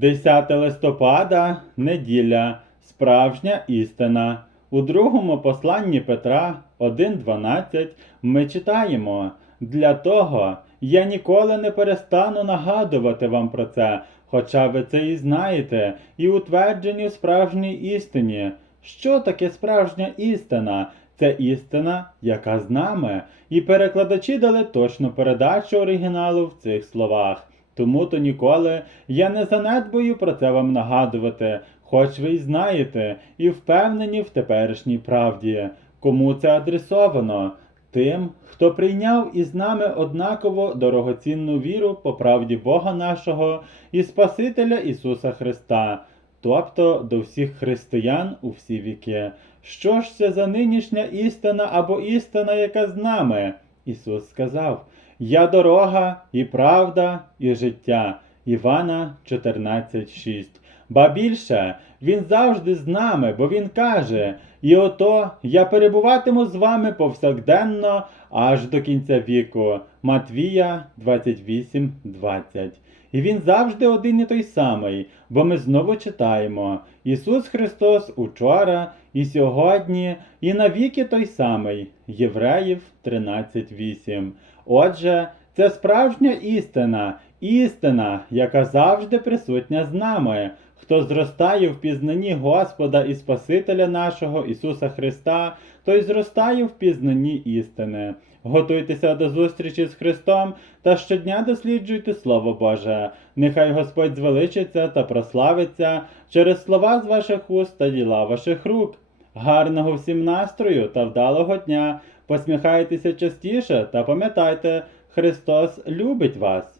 10 листопада, неділя, справжня істина. У другому посланні Петра 1.12 ми читаємо: Для того я ніколи не перестану нагадувати вам про це, хоча ви це і знаєте, і утверджені в справжній істині. Що таке справжня істина? Це істина, яка з нами. І перекладачі дали точну передачу оригіналу в цих словах. Тому то ніколи я не занедбую про це вам нагадувати, хоч ви й знаєте, і впевнені в теперішній правді. Кому це адресовано? Тим, хто прийняв із нами однаково дорогоцінну віру по правді Бога нашого і Спасителя Ісуса Христа, тобто до всіх християн у всі віки. Що ж це за нинішня істина або істина, яка з нами? Ісус сказав: Я дорога і правда, і життя. Івана 14.6. Ба більше, Він завжди з нами, бо Він каже: І ото я перебуватиму з вами повсякденно аж до кінця віку. Матвія 28.20. І він завжди один і той самий, бо ми знову читаємо: Ісус Христос учора і сьогодні, і навіки той самий. Євреїв 13.8. Отже, це справжня істина, істина, яка завжди присутня з нами. Хто зростає в пізнанні Господа і Спасителя нашого Ісуса Христа, той зростає в пізнанні істини. Готуйтеся до зустрічі з Христом та щодня досліджуйте Слово Боже. Нехай Господь звеличиться та прославиться через слова з ваших уст та діла ваших рук. Гарного всім настрою та вдалого дня! Посміхайтеся частіше та пам'ятайте, Христос любить вас!